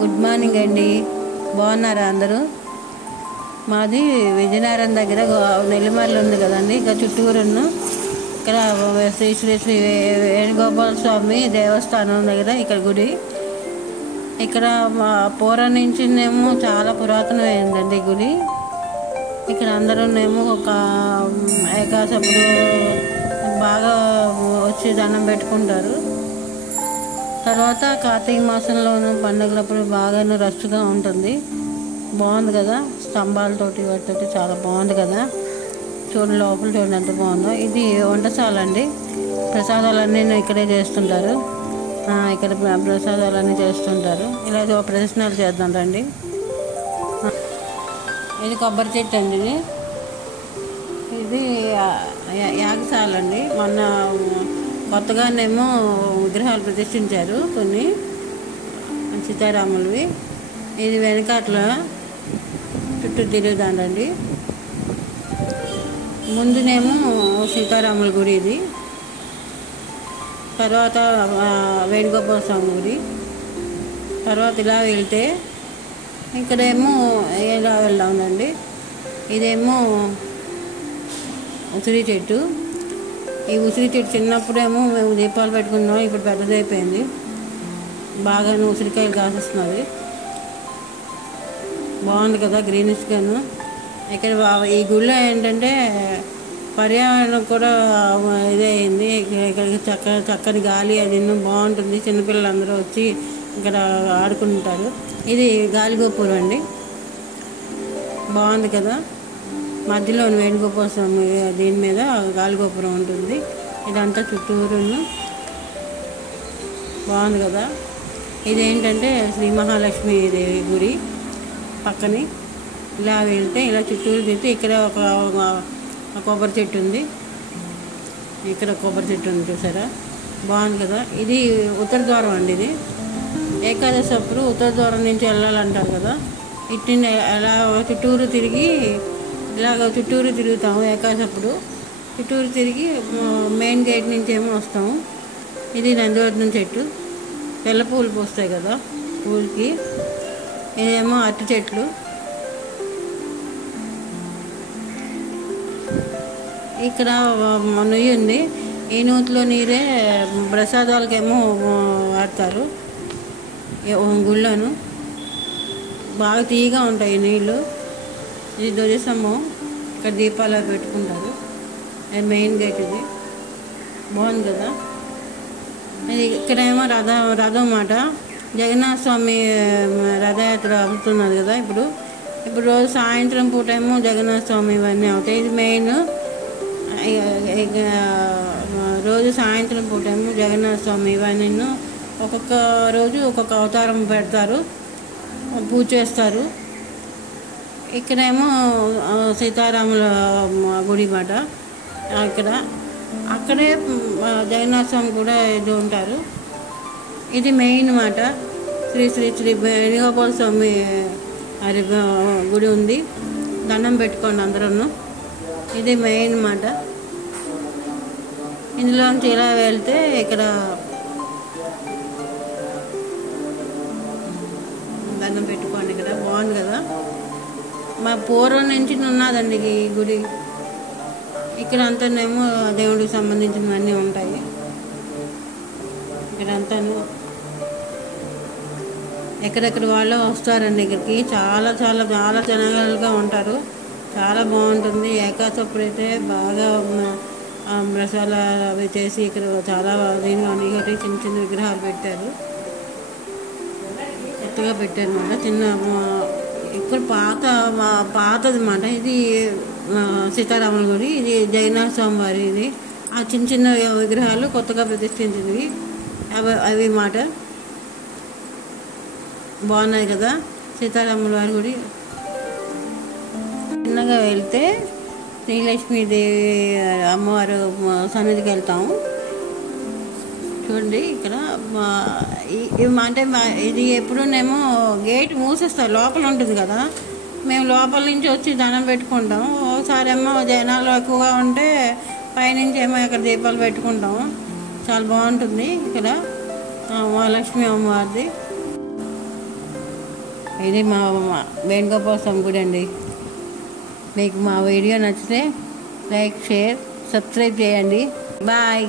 Good morning అండి. బాగున్నారా అందరూ? మాది విజయనగరం దగ్గర నెల్లిమర్లు ఉంది కదండి. ఇక చుట్టూరును ఇక్కడ శ్రీ శ్రీ శ్రీ వేణుగోపాల స్వామి దేవస్థానం దగ్గర ఇక్కడ గుడి. ఇక్కడ పూర్వం నుంచినేమో చాలా పురాతనమైందండి గుడి. ఇక్కడ అందరూనేమో ఒక ఏకాశప్పుడు బాగా వచ్చి దండం పెట్టుకుంటారు. తర్వాత కార్తీక మాసంలోనూ పండుగలప్పుడు బాగాను రష్గా ఉంటుంది. బాగుంది కదా, స్తంభాలతోటి వాటితోటి చాలా బాగుంది కదా. చూడండి, లోపల చూడండి ఎంత బాగుందో. ఇది వంటశాల అండి. ప్రసాదాలన్నీ ఇక్కడే చేస్తుంటారు. ఇక్కడ ప్రసాదాలన్నీ చేస్తుంటారు. ఇలా ప్రదర్శనలు చేద్దాం రండి. ఇది కొబ్బరి చెట్టు అండి. ఇది యాగశాల అండి. మొన్న కొత్తగానేమో విగ్రహాలు ప్రతిష్ఠించారు కొన్ని సీతారాములవి. ఇది వెనకాట్ల చుట్టూ తిరుగుదాండి. ముందునేమో సీతారాముల గుడి ఇది. తర్వాత వేణుగోపాల స్వామి గుడి. తర్వాత ఇలా వెళ్తే ఇక్కడేమో ఇలా వెళ్దామండి. ఇదేమో ఉసిరి చెట్టు. ఈ ఉసిరి చెట్టు చిన్నప్పుడేమో మేము దీపాలు పెట్టుకున్నాం. ఇప్పుడు పెద్దదైపోయింది. బాగా ఉసిరికాయలు కాసేస్తున్నది. బాగుంది కదా, గ్రీనిష్గాను. ఇక్కడ ఈ గుడిలో ఏంటంటే పర్యావరణం కూడా ఇదే అయింది. ఇక్కడికి చక్కని గాలి అది ఎన్నో బాగుంటుంది. చిన్నపిల్లలందరూ వచ్చి ఇక్కడ ఆడుకుంటారు. ఇది గాలిగోపురం అండి. బాగుంది కదా, మధ్యలో వేణుగోపాల స్వామి దీని మీద గాలిగోపురం ఉంటుంది. ఇదంతా చుట్టూరును బాగుంది కదా. ఇదేంటంటే శ్రీ మహాలక్ష్మి దేవి గుడి పక్కనే. ఇలా వెళ్తే ఇలా చుట్టూరు తిరిగితే ఇక్కడ ఒక కొబ్బరి చెట్టు ఉంది. ఇక్కడ కొబ్బరి చెట్టు ఉంది, చూసారా? బాగుంది కదా. ఇది ఉత్తర ద్వారం అండి. ఇది ఏకాదశి అప్పుడు ఉత్తర ద్వారం నుంచి వెళ్ళాలంటారు కదా. ఇటు అలా చుట్టూరు తిరిగి ఇలాగ చుట్టూరు తిరుగుతాము. ఏకాదశి అప్పుడు చుట్టూరు తిరిగి మెయిన్ గేట్ నుంచి ఏమో వస్తాము. ఇది నందివర్ధనం చెట్టు. తెల్ల పూలు పూస్తాయి కదా పూలకి. ఇదేమో అరటి చెట్లు. ఇక్కడ నుయ్యి ఉంది. ఈ నూతిలో నీరే ప్రసాదాలకేమో వాడతారు గుళ్ళను. బాగా తీయగా ఉంటాయి నీళ్ళు. ఇది ధ్వజస్తంభం. ఇక్కడ దీపాలు పెట్టుకుంటారు. అది మెయిన్ గేట్. ఇది బాగుంది కదా. ఇది ఇక్కడేమో రథం అన్నమాట. జగన్నాథ స్వామి రథయాత్ర అవుతున్నది కదా ఇప్పుడు. రోజు సాయంత్రం పూట ఏమో జగన్నాథ స్వామి ఇవన్నీ అవుతాయి. ఇది మెయిన్. రోజు సాయంత్రం పూట ఏమో జగన్నాథ స్వామి ఇవన్నీ ఒక్కొక్క రోజు ఒక్కొక్క అవతారం పెడతారు, పూజ చేస్తారు. ఇక్కడేమో సీతారాముల గుడి మాట. అక్కడే జగన్నాథ స్వామి కూడా ఇది ఉంటారు. ఇది మెయిన్ మాట. శ్రీ శ్రీ శ్రీ వేణుగోపాల స్వామి గుడి ఉంది. దండం పెట్టుకోండి అందరూ. ఇది మెయిన్ మాట. ఇందులోంచి ఇలా వెళ్తే ఇక్కడ దండం పెట్టుకోండి. ఇక్కడ బాగుంది కదా. మా పూర్వం నుంచి ఉన్నదండి ఈ గుడి. ఇక్కడ అంతానేమో దేవుడికి సంబంధించినవన్నీ ఉంటాయి. ఇక్కడ అంతాను ఎక్కడెక్కడ వాళ్ళు వస్తారండి ఇక్కడికి. చాలా చాలా చాలా జనాలుగా ఉంటారు. చాలా బాగుంటుంది. ఏకాదశి అప్పుడైతే బాగా ప్రసాదాలు అవి చేసి ఇక్కడ చాలా దీనిగా ఒకటి చిన్న చిన్న విగ్రహాలు పెట్టారు. ఎత్తుగా పెట్టారు అన్నమాట. చిన్న ఇక్కడ పాతది అన్నమాట. ఇది సీతారాముల గుడి. ఇది జగన్నాథ స్వామి వారి. ఇది ఆ చిన్న చిన్న విగ్రహాలు కొత్తగా ప్రతిష్ఠించినవి అవి మాట. బాగున్నాయి కదా సీతారాముల వారి గుడి. చిన్నగా వెళ్తే శ్రీలక్ష్మీదేవి అమ్మవారు సన్నిధికి వెళ్తాము. చూడండి ఇక్కడ అంటే ఇది ఎప్పుడునేమో గేట్ మూసేస్తారు. లోపల ఉంటుంది కదా. మేము లోపల నుంచి వచ్చి దండం పెట్టుకుంటాం. ఒకసారి ఏమో జనాలు ఎక్కువగా ఉంటే పైనుంచి ఏమో ఇక్కడ దీపాలు పెట్టుకుంటాము. చాలా బాగుంటుంది ఇక్కడ మహాలక్ష్మి అమ్మవారిది. ఇది మా వేణుగోపాల స్వామి గుడి అండి. మీకు మా వీడియో నచ్చితే లైక్, షేర్, సబ్స్క్రైబ్ చేయండి. బాయ్.